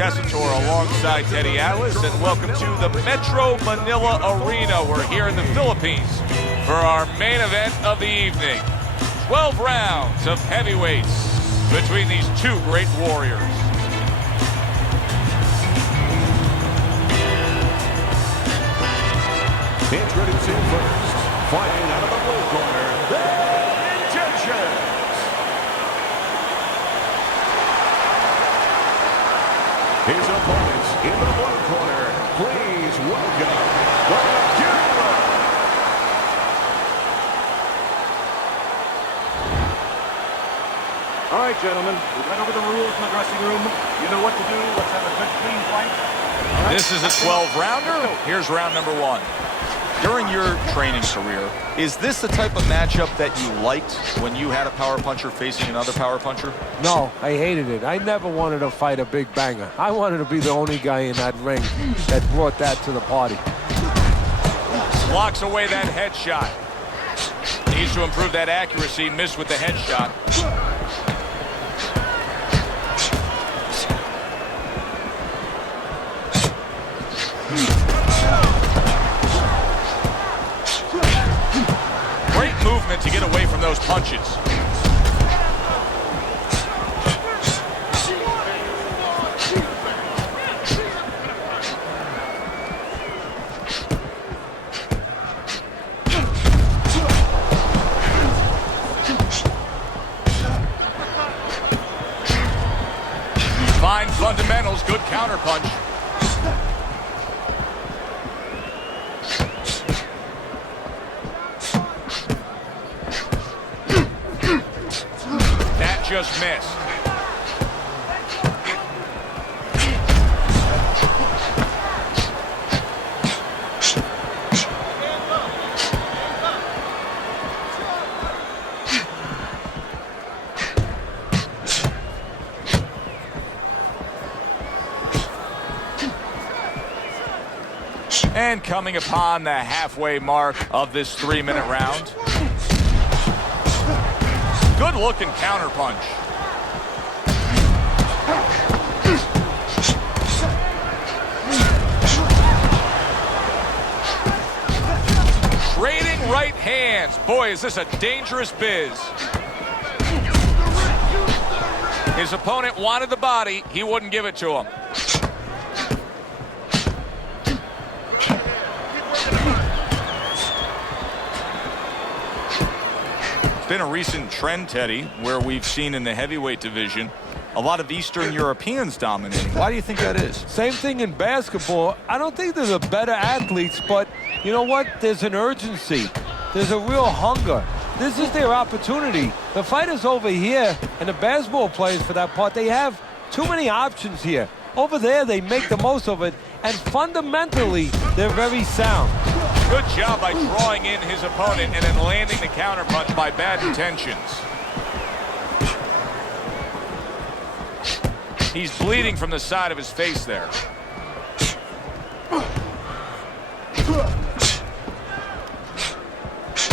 Tessitore alongside Teddy Atlas, and welcome to the Metro Manila Arena. We're here in the Philippines for our main event of the evening. 12 rounds of heavyweights between these two great warriors. Introducing first, fighting out of the blue corner, the Intentions. His opponents in the blue corner, please welcome the Killer. All right, gentlemen, we went over the rules in the dressing room. You know what to do. Let's have a good, clean fight. Right. This is a 12-rounder. Here's round number one. During your training career, is this the type of matchup that you liked when you had a power puncher facing another power puncher? No, I hated it. I never wanted to fight a big banger. I wanted to be the only guy in that ring that brought that to the party. Blocks away that headshot. Needs to improve that accuracy. Missed with the headshot. Movement to get away from those punches. Fine fundamentals, good counter punch. Just missed. And coming upon the halfway mark of this 3-minute round. Good looking counter punch. Trading right hands. Boy, is this a dangerous biz. His opponent wanted the body. He wouldn't give it to him. Been a recent trend, Teddy, where we've seen in the heavyweight division a lot of Eastern Europeans dominating. Why do you think that is? Same thing in basketball. I don't think they're the better athletes, but you know what? There's an urgency. There's a real hunger. This is their opportunity. The fighters over here, and the basketball players for that part, they have too many options here. Over there, they make the most of it, and fundamentally, they're very sound. Good job by drawing in his opponent and then landing the counterpunch by Bad Intentions. He's bleeding from the side of his face there.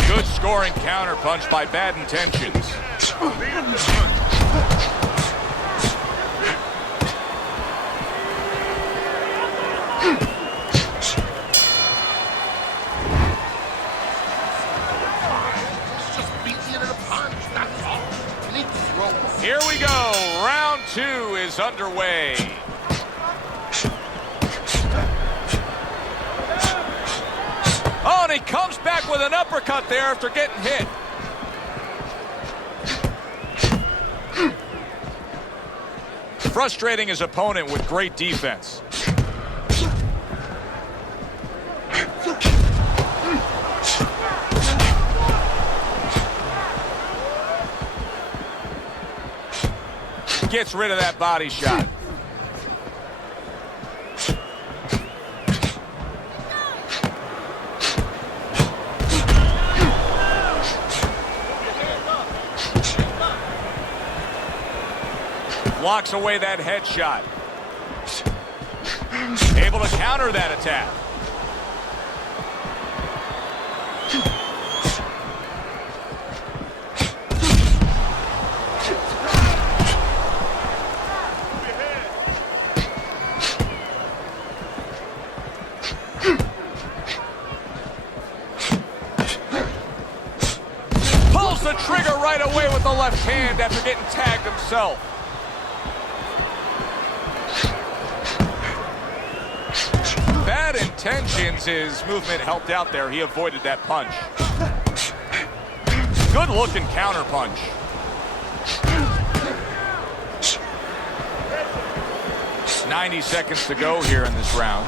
Good scoring counterpunch by Bad Intentions. Here we go. Round two is underway. Oh, and he comes back with an uppercut there after getting hit. Frustrating his opponent with great defense. Gets rid of that body shot. Blocks away that headshot. Able to counter that attack. hand after getting tagged himself. Bad intentions. His movement helped out there. He avoided that punch. Good looking counter punch. "90 seconds to go here in this round.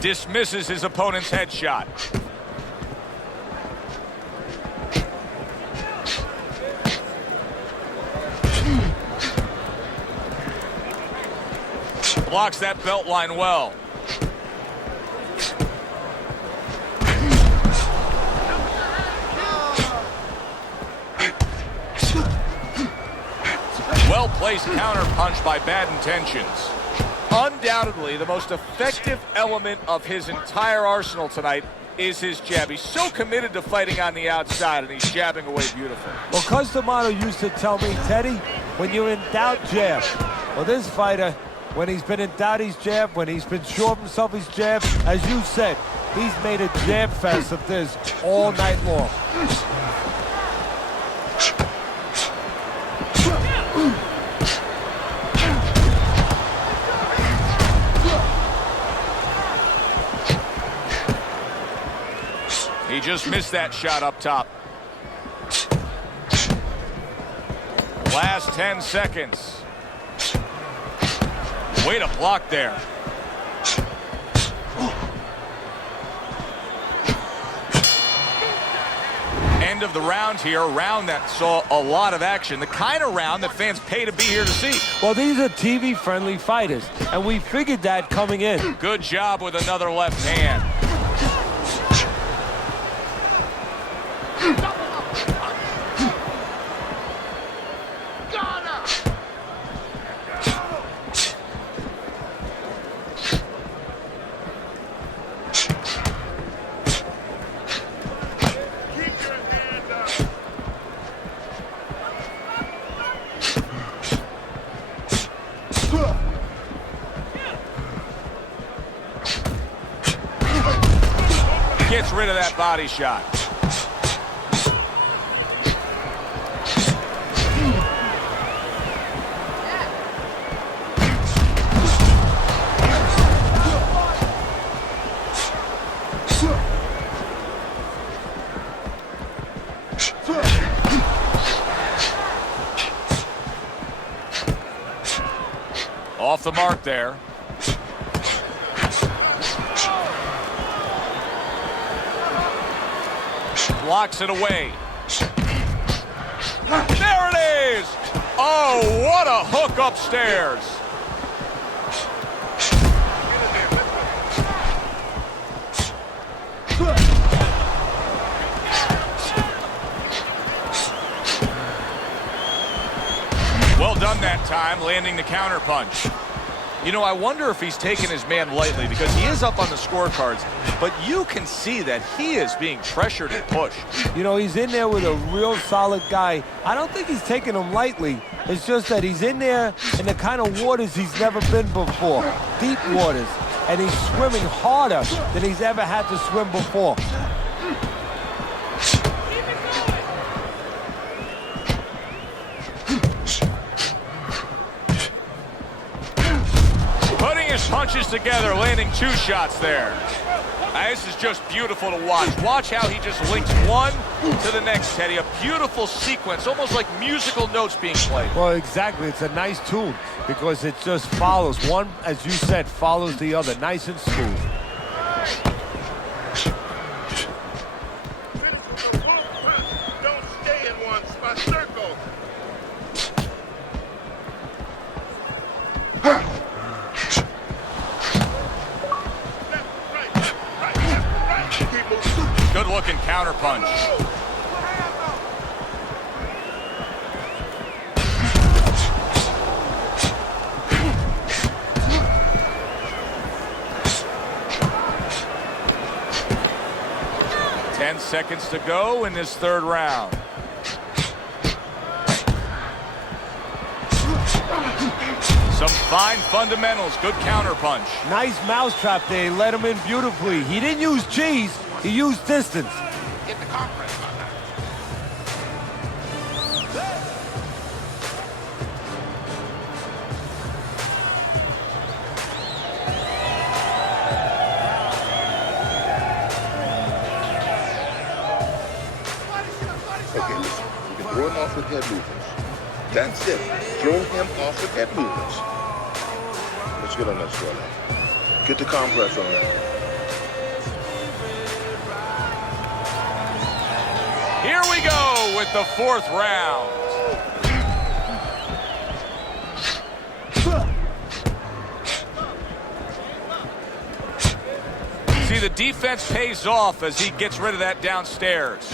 Dismisses his opponent's headshot. Blocks that belt line well. Well-placed counter punch by Bad Intentions. Undoubtedly, the most effective element of his entire arsenal tonight is his jab. He's so committed to fighting on the outside, and he's jabbing away beautiful. Well, Cus D'Amato used to tell me, Teddy, when you're in doubt, jab. Well, this fighter, when he's been in doubt, he's jab. When he's been sure of himself, he's jab. As you said, he's made a jab fest of this all night long. He just missed that shot up top. Last 10 seconds. Way to block there. End of the round here, a round that saw a lot of action, the kind of round that fans pay to be here to see. Well, these are TV-friendly fighters, and we figured that coming in. Good job with another left hand. Gets rid of that body shot. Off the mark there. Blocks it away. There it is! Oh, what a hook upstairs. Well done that time, landing the counter punch. You know, I wonder if he's taking his man lightly because he is up on the scorecards, but you can see that he is being pressured and pushed. You know, he's in there with a real solid guy. I don't think he's taking him lightly. It's just that he's in there in the kind of waters he's never been before, deep waters, and he's swimming harder than he's ever had to swim before. Punches together, landing 2 shots there. This is just beautiful to watch. Watch how he just links one to the next, Teddy. A beautiful sequence, almost like musical notes being played. Well, exactly. It's a nice tune because it just follows. One, as you said, follows the other. Nice and smooth. Don't stay in one spot. Circle. Good-looking counter punch. Ten seconds to go in this third round. Some fine fundamentals. Good counter punch. Nice mousetrap there. He let him in beautifully. He didn't use cheese. He used distance. Get the compress on that. Okay, listen. You can throw him off with head movements. That's it. Throw him off with head movements. Let's get on that squat now. Get the compress on that. Here we go with the 4th round. See, the defense pays off as he gets rid of that downstairs.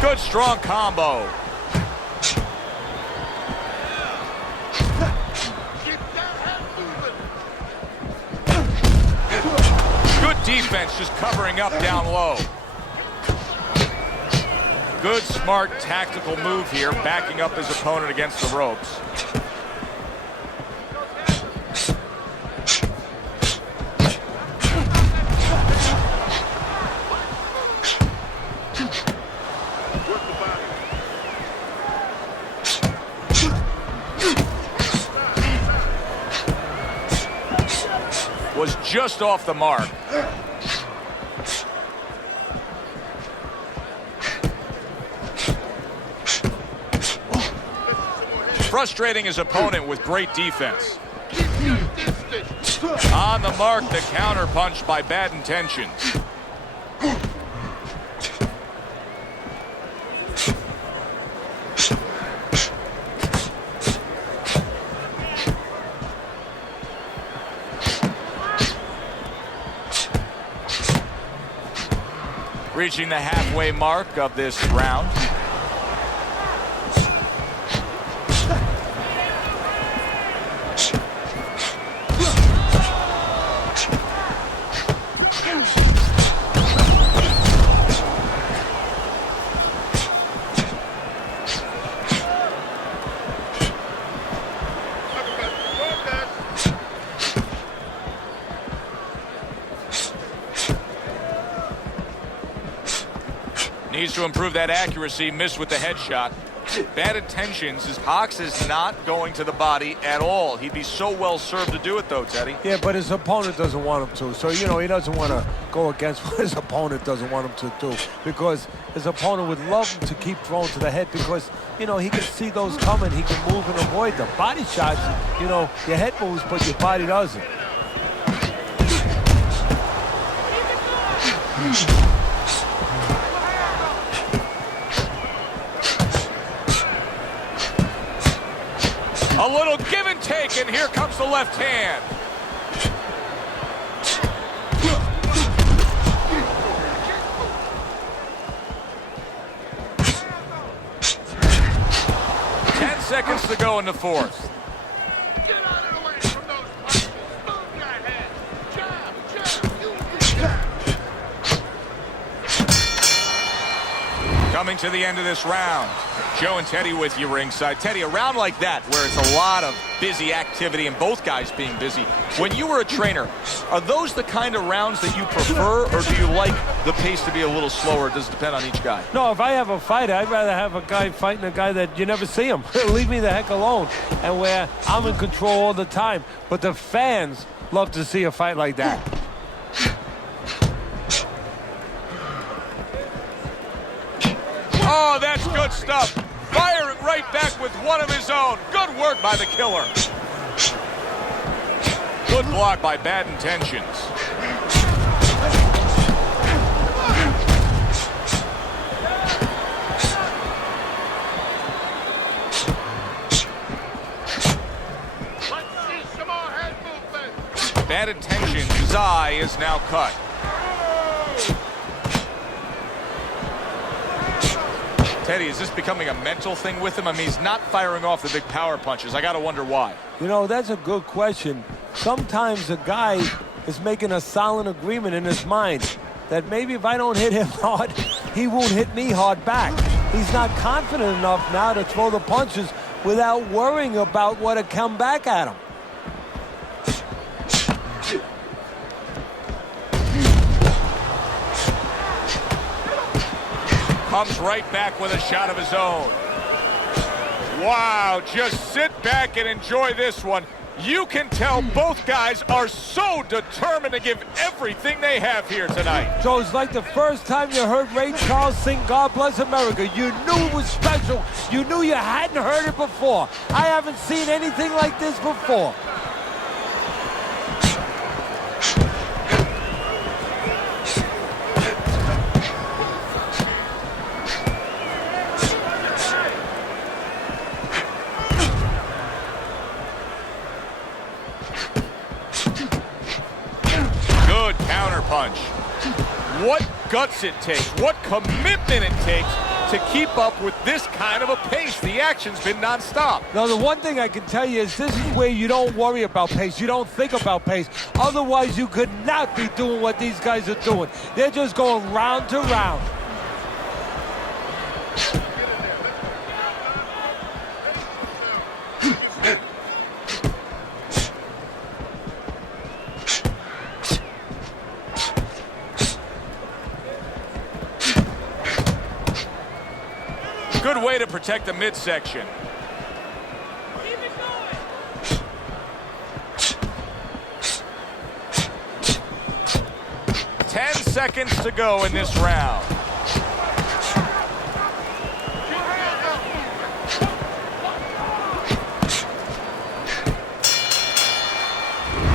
Good strong combo. Good defense just covering up down low. Good, smart, tactical move here, backing up his opponent against the ropes. Was just off the mark. Frustrating his opponent with great defense. On the mark, the counter punch by Bad Intentions. Reaching the halfway mark of this round. Needs to improve that accuracy. Missed with the headshot. Bad Intentions. His box is not going to the body at all. He'd be so well served to do it, though, Teddy. Yeah, but his opponent doesn't want him to. So, you know, he doesn't want to go against what his opponent doesn't want him to do. Because his opponent would love him to keep throwing to the head because, you know, he can see those coming. He can move and avoid them. Body shots, you know, your head moves, but your body doesn't. A little give and take, and here comes the left hand. Seconds to go in the 4th. Get out of the way from those punches. Move your head. Jab, jab, Coming to the end of this round. Joe and Teddy with you ringside. Teddy, a round like that where it's a lot of busy activity and both guys being busy. When you were a trainer, are those the kind of rounds that you prefer, or do you like the pace to be a little slower? Does it depend on each guy? No, if I have a fight, I'd rather have a guy fighting a guy that you never see him. Leave me the heck alone. And where I'm in control all the time. But the fans love to see a fight like that. Oh, that's good stuff. Firing right back with one of his own. Good work by the killer. Good block by Bad Intentions. let's see some more head movement. Bad Intentions, his eye is now cut. Teddy, is this becoming a mental thing with him? I mean, he's not firing off the big power punches. I got to wonder why. You know, that's a good question. Sometimes a guy is making a silent agreement in his mind that maybe if I don't hit him hard, he won't hit me hard back. he's not confident enough now to throw the punches without worrying about what will come back at him. Comes right back with a shot of his own. Wow, just sit back and enjoy this one. You can tell both guys are so determined to give everything they have here tonight. So it's like the first time you heard Ray Charles sing God Bless America. You knew it was special. You knew you hadn't heard it before. I haven't seen anything like this before. Punch. What guts it takes, what commitment it takes to keep up with this kind of a pace. The action's been nonstop. Now, the one thing I can tell you is this is where you don't worry about pace. You don't think about pace. Otherwise, you could not be doing what these guys are doing. They're just going round to round. Good way to protect the midsection. 10 seconds to go in this round.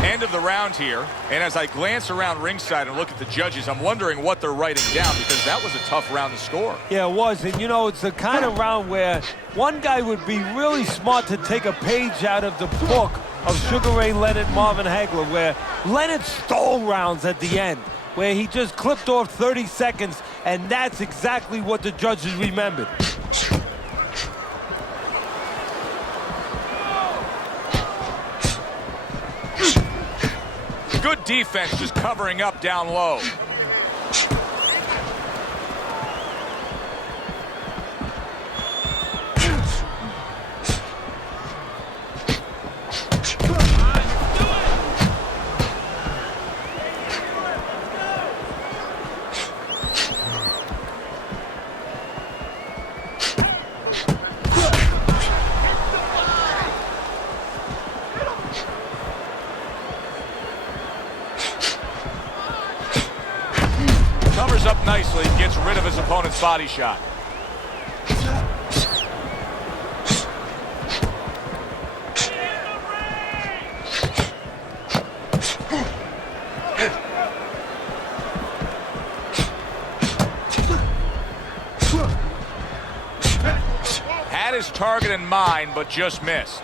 End of the round here, and as I glance around ringside and look at the judges, I'm wondering what they're writing down, because that was a tough round to score. Yeah, it was, and you know, it's the kind of round where one guy would be really smart to take a page out of the book of Sugar Ray Leonard, Marvin Hagler, where Leonard stole rounds at the end, where he just clipped off 30 seconds, and that's exactly what the judges remembered. Good defense, just covering up down low. Covers up nicely, gets rid of his opponent's body shot. Had his target in mind, but just missed.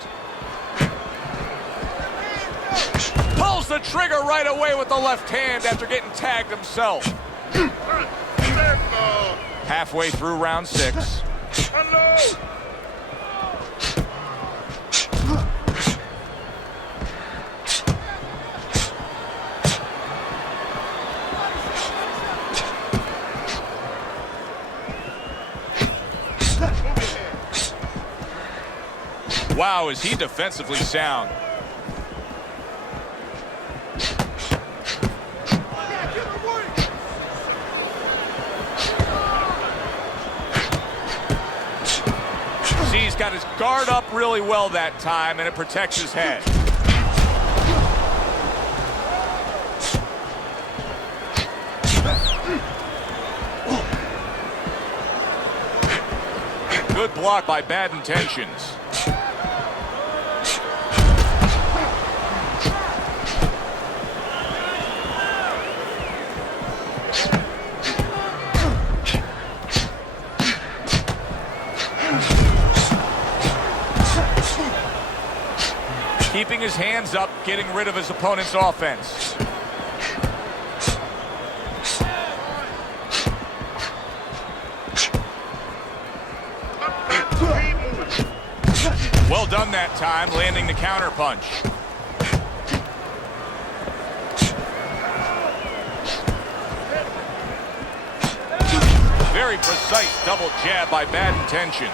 Pulls the trigger right away with the left hand after getting tagged himself. Halfway through round 6. Wow, is he defensively sound. He's got his guard up really well that time, and it protects his head. Good block by Bad Intentions. Keeping his hands up, getting rid of his opponent's offense. Well done that time, landing the counter punch. Very precise double jab by Bad Intentions.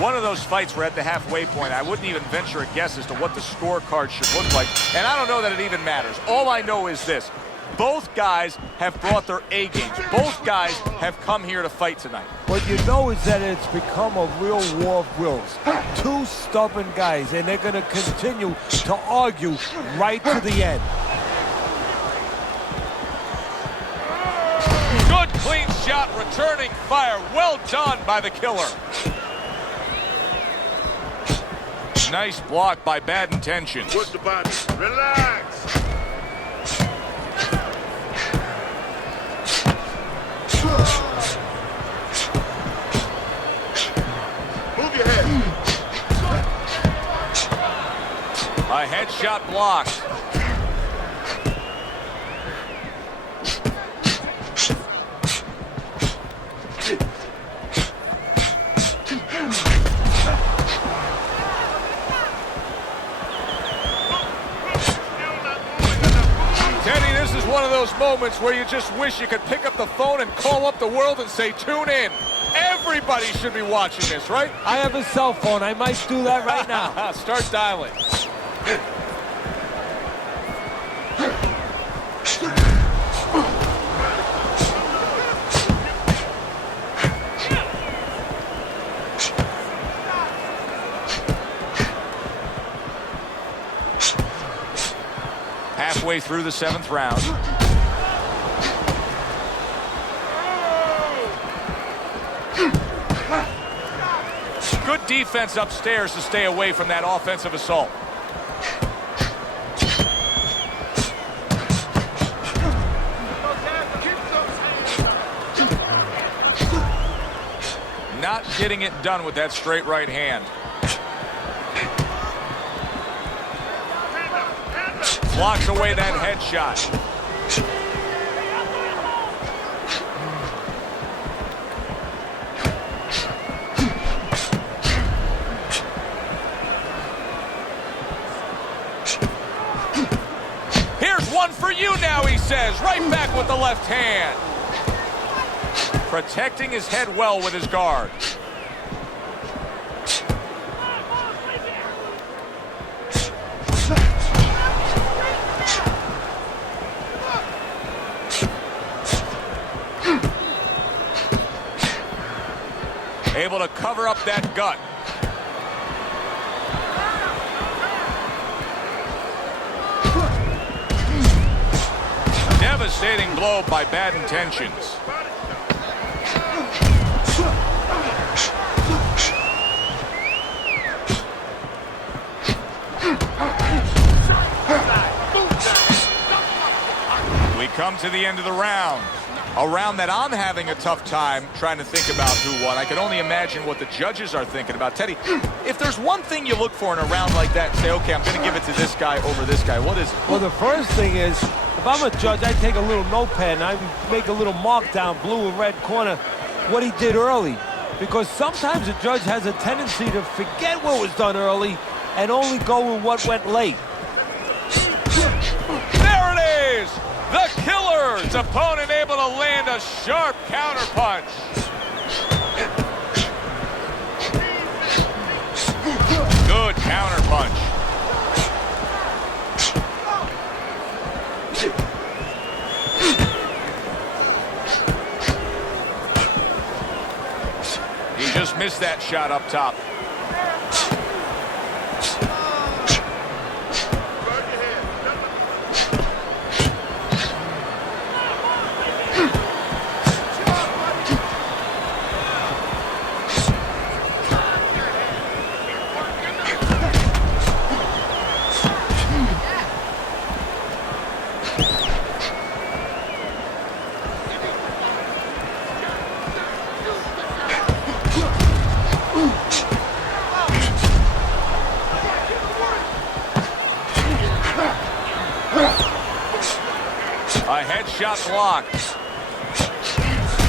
One of those fights where at the halfway point, I wouldn't even venture a guess as to what the scorecard should look like. And I don't know that it even matters. All I know is this. Both guys have brought their A games. Both guys have come here to fight tonight. What you know is that it's become a real war of wills. Two stubborn guys, and they're going to continue to argue right to the end. Good clean shot, returning fire. Well done by the killer. Nice block by Bad Intentions. Put the body. Relax. Move your head. A headshot blocked. Teddy, this is one of those moments where you just wish you could pick up the phone and call up the world and say, tune in. Everybody should be watching this, right? I have a cell phone. I might do that right now. Start dialing. Halfway through the 7th round. Good defense upstairs to stay away from that offensive assault. Not getting it done with that straight right hand. Blocks away that headshot. Here's one for you now, he says. Right back with the left hand. Protecting his head well with his guard. Able to cover up that gut. Devastating blow by Bad Intentions. We come to the end of the round. A round that I'm having a tough time trying to think about who won. I can only imagine what the judges are thinking about. Teddy, if there's one thing you look for in a round like that, say, okay, I'm going to give it to this guy over this guy, what is it? Well, the first thing is, if I'm a judge, I take a little notepad and I make a little mark down blue and red corner what he did early. Because sometimes a judge has a tendency to forget what was done early and only go with what went late. There it is! The killer's opponent able to land a sharp counterpunch. Good counterpunch. He just missed that shot up top. A headshot blocked.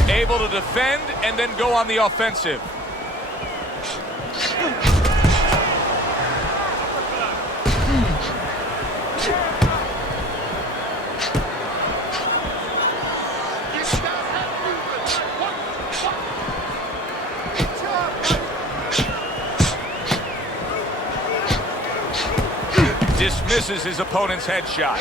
Able to defend and then go on the offensive. misses his opponent's headshot.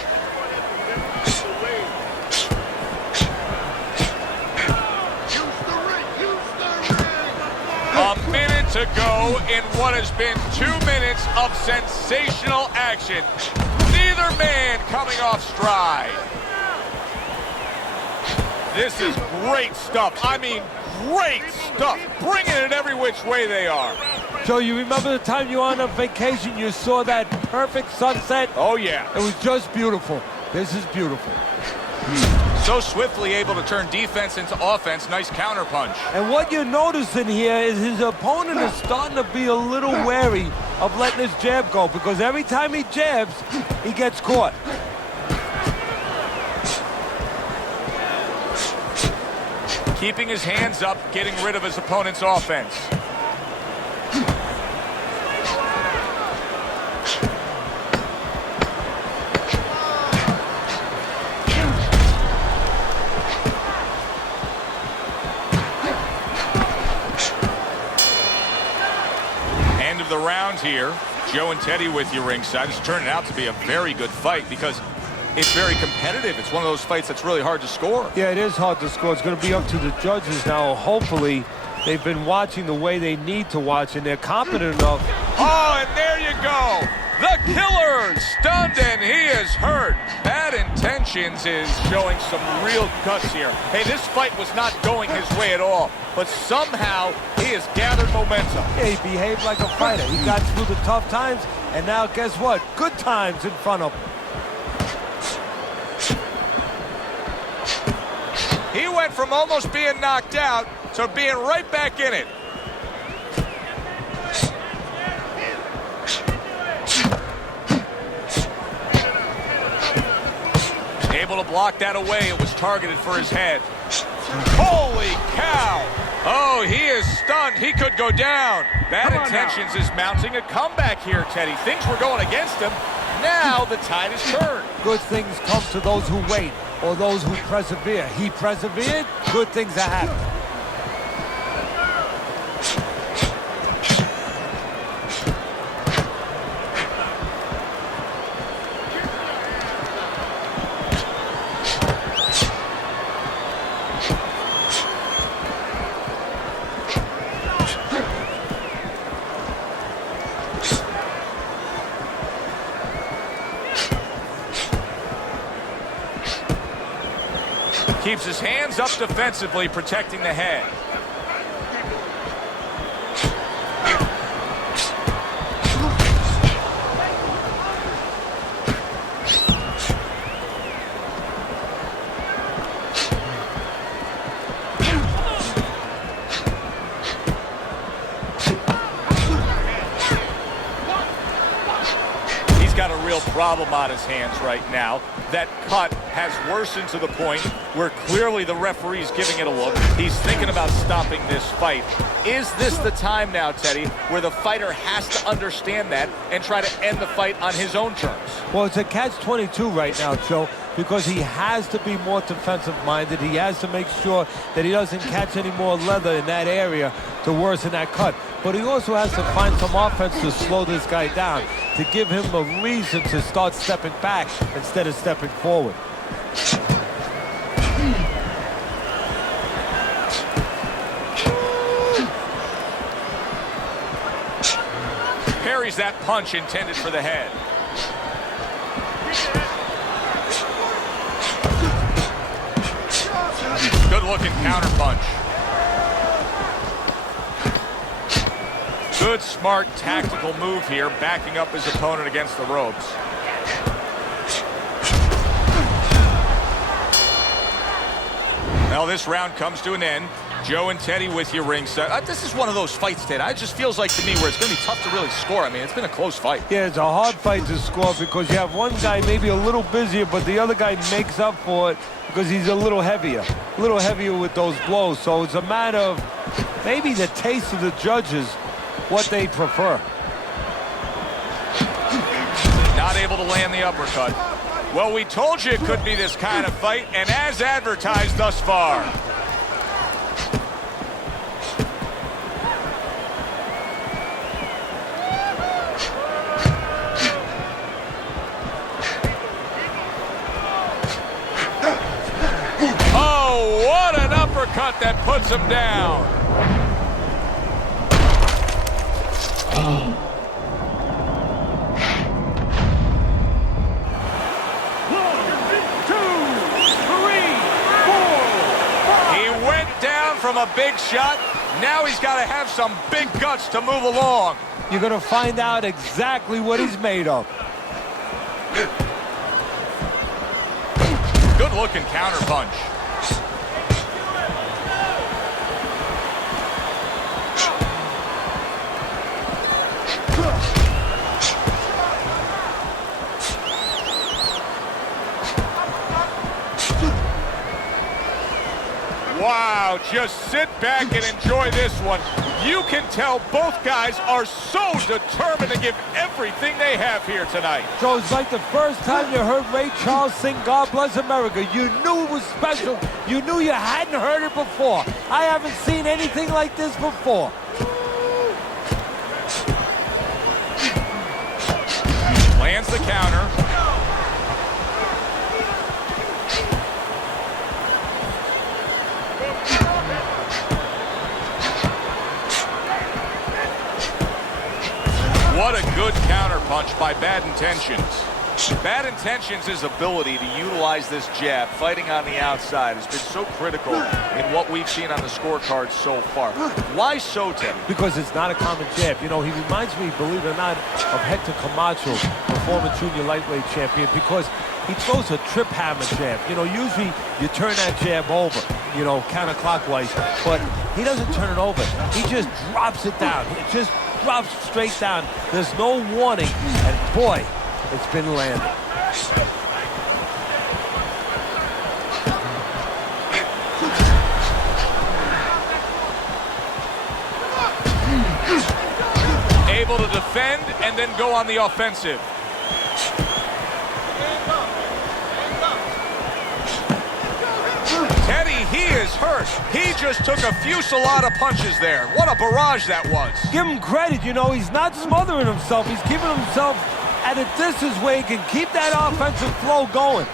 A minute to go in what has been 2 minutes of sensational action. Neither man coming off stride. This is great stuff. I mean, great stuff. Bringing it every which way they are. Joe, you remember the time you were on a vacation, you saw that perfect sunset? Oh, yeah. It was just beautiful. This is beautiful. So swiftly able to turn defense into offense. Nice counterpunch. And what you're noticing here is his opponent is starting to be a little wary of letting his jab go, because every time he jabs, he gets caught. Keeping his hands up, getting rid of his opponent's offense. End of the round here. Joe and Teddy with you ringside. It's turning out to be a very good fight because it's very competitive. It's one of those fights that's really hard to score. Yeah, it is hard to score. It's going to be up to the judges now. Hopefully, they've been watching the way they need to watch, and they're competent enough. Oh, and there you go. The killer stunned, and he is hurt. Bad Intentions is showing some real guts here. Hey, this fight was not going his way at all, but somehow he has gathered momentum. Yeah, he behaved like a fighter. He got through the tough times, and now guess what? Good times in front of him. He went from almost being knocked out to being right back in it. Able to block that away. It was targeted for his head. Holy cow! Oh, he is stunned. He could go down. Bad Intentions is mounting a comeback here, Teddy. Things were going against him. Now the tide has turned. Good things come to those who wait, or those who persevere. He persevered, good things are happening. Keeps his hands up defensively, protecting the head. He's got a real problem on his hands right now. That cut has worsened to the point where clearly the referee's giving it a look. He's thinking about stopping this fight. Is this the time now, Teddy, where the fighter has to understand that and try to end the fight on his own terms? Well, it's a catch-22 right now, Joe, because he has to be more defensive-minded. He has to make sure that he doesn't catch any more leather in that area to worsen that cut. But he also has to find some offense to slow this guy down, to give him a reason to start stepping back instead of stepping forward. Parries that punch intended for the head. Good-looking counterpunch. Good, smart, tactical move here, backing up his opponent against the ropes. Now this round comes to an end. Joe and Teddy with you ringside. This is one of those fights, Ted. It just feels like to me where it's going to be tough to really score. I mean, it's been a close fight. Yeah, it's a hard fight to score because you have one guy maybe a little busier, but the other guy makes up for it because he's a little heavier with those blows. So it's a matter of maybe the taste of the judges, what they prefer. Not able to land the uppercut. Well, we told you it could be this kind of fight, and as advertised thus far. uppercut that puts him down. He went down from a big shot. Now he's got to have some big guts to move along. You're going to find out exactly what he's made of. Good looking counter punch. Wow, just sit back and enjoy this one. You can tell both guys are so determined to give everything they have here tonight. So it's like the first time you heard Ray Charles sing God Bless America. You knew it was special. You knew you hadn't heard it before. I haven't seen anything like this before. Lands the counter. What a good counter punch by Bad Intentions. Bad Intentions' his ability to utilize this jab, fighting on the outside, has been so critical in what we've seen on the scorecard so far. Why so, Tim? Because it's not a common jab. You know, he reminds me, believe it or not, of Hector Camacho, the former junior lightweight champion, because he throws a trip hammer jab. You know, usually you turn that jab over, you know, counterclockwise, but he doesn't turn it over. He just drops it down. It just drops straight down. There's no warning, and boy, it's been landing. Able to defend and then go on the offensive. Teddy, he is hurt. He just took a fusillade of punches there. What a barrage that was. Give him credit, you know, he's not smothering himself. He's giving himself at a distance where he can keep that offensive flow going.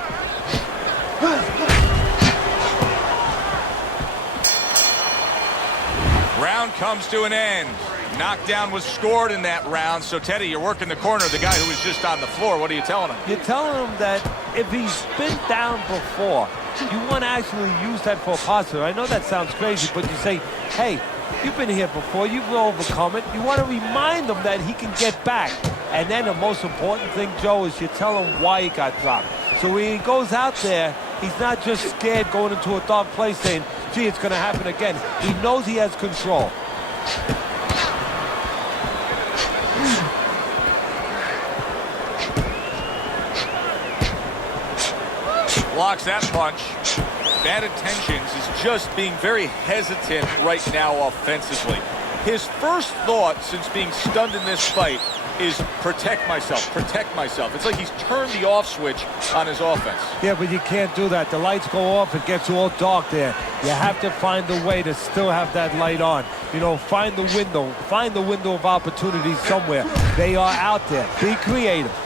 Round comes to an end. Knockdown was scored in that round. So, Teddy, you're working the corner of the guy who was just on the floor. What are you telling him? You're telling him that if he's been down before, you want to actually use that for a positive. I know that sounds crazy, but you say, hey, you've been here before. You've overcome it. You want to remind him that he can get back. And then the most important thing, Joe, is you tell him why he got dropped. So when he goes out there, he's not just scared going into a dark place saying, gee, it's going to happen again. He knows he has control. Blocks that punch. Bad Intentions is just being very hesitant right now offensively. His first thought since being stunned in this fight is protect myself, protect myself. It's like he's turned the off switch on his offense. Yeah, but you can't do that. The lights go off, it gets all dark there. You have to find a way to still have that light on. You know, find the window of opportunity somewhere. They are out there. Be creative.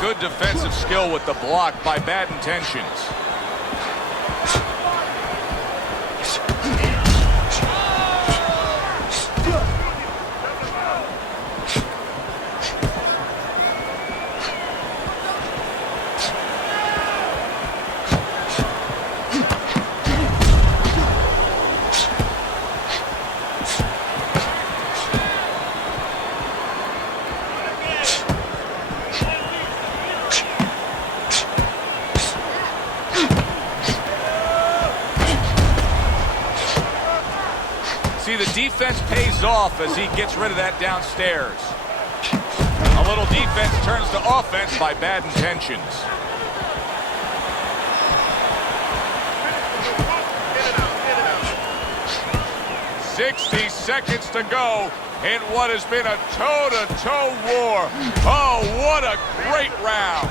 Good defensive skill with the block by Bad Intentions. See, the defense pays off as he gets rid of that downstairs. A little defense turns to offense by Bad Intentions. In and out. 60 seconds to go in what has been a toe-to-toe war. Oh, what a great round.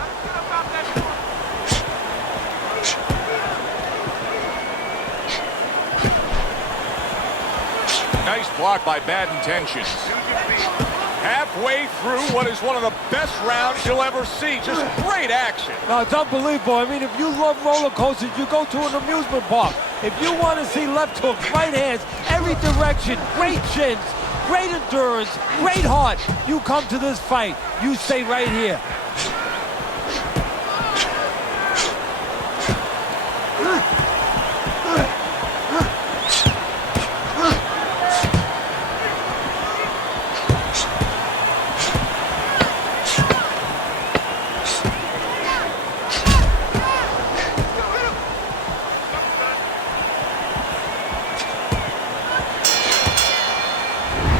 Nice block by Bad Intentions. Halfway through what is one of the best rounds you'll ever see. Just great action. No, it's unbelievable. I mean, if you love roller coasters, you go to an amusement park. If you want to see left hooks, right hands, every direction, great chins, great endurance, great heart, you come to this fight. You stay right here.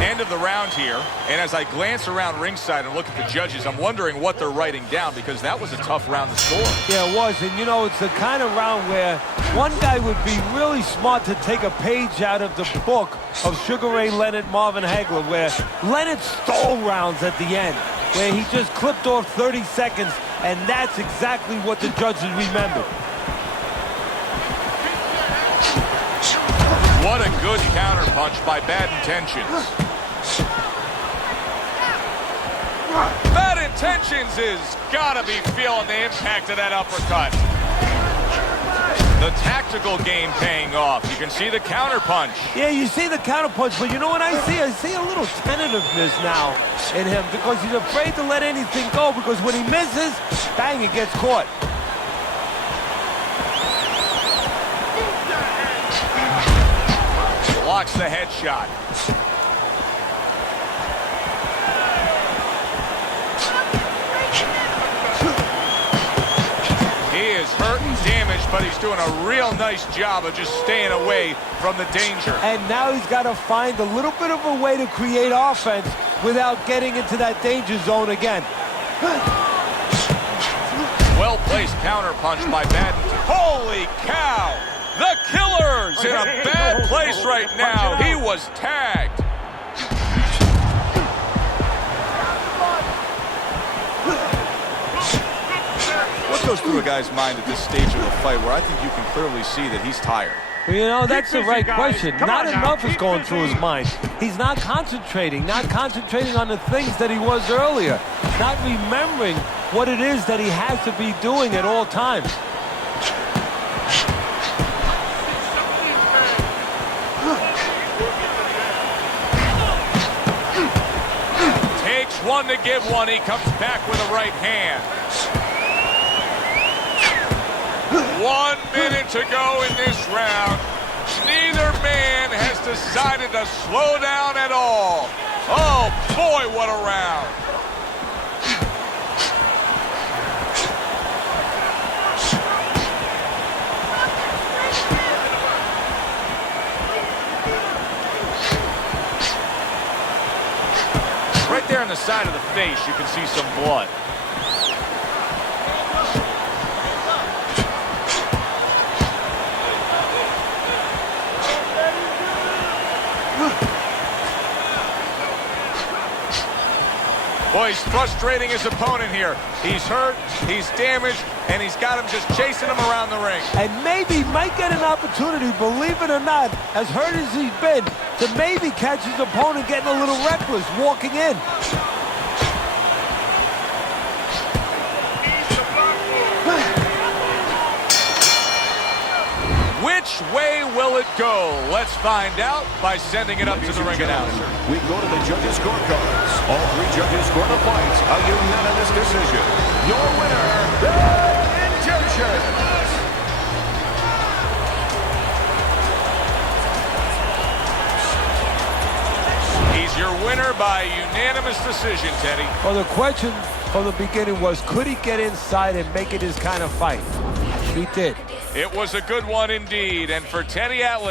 End of the round here, and as I glance around ringside and look at the judges, I'm wondering what they're writing down, because that was a tough round to score. Yeah, it was, and you know, it's the kind of round where one guy would be really smart to take a page out of the book of Sugar Ray Leonard, Marvin Hagler, where Leonard stole rounds at the end, where he just clipped off 30 seconds, and that's exactly what the judges remembered. What a good counterpunch by Bad Intentions. Bad Intentions is gotta be feeling the impact of that uppercut. The tactical game paying off. You can see the counterpunch. Yeah, you see the counterpunch, but you know what I see? I see a little tentativeness now in him, because he's afraid to let anything go, because when he misses, bang, it gets caught. Blocks the headshot. He is hurt and damaged, but he's doing a real nice job of just staying away from the danger. And now he's got to find a little bit of a way to create offense without getting into that danger zone again. Well-placed counterpunch by Bad. Holy cow! The Killer's in a bad place right now. He was tagged. What goes through a guy's mind at this stage of the fight, where I think you can clearly see that he's tired? Well, you know, that's the right question. Not enough is going through his mind. He's not concentrating on the things that he was earlier, not remembering what it is that he has to be doing at all times. Takes one to give one. He comes back with a right hand. 1 minute to go in this round. Neither man has decided to slow down at all. Oh boy, what a round. Right there on the side of the face, you can see some blood. Boy, he's frustrating his opponent here. He's hurt, he's damaged, and he's got him just chasing him around the ring. And maybe might get an opportunity, believe it or not, as hurt as he's been, to maybe catch his opponent getting a little reckless, walking in. Which way will it go? Let's find out by sending it up to the ring announcer. We go to the judges' scorecards. All three judges score the fight. A unanimous decision. Your winner, Bad Intentions. He's your winner by unanimous decision, Teddy. Well, the question from the beginning was, could he get inside and make it his kind of fight? He did. It was a good one indeed, and for Teddy Atlas,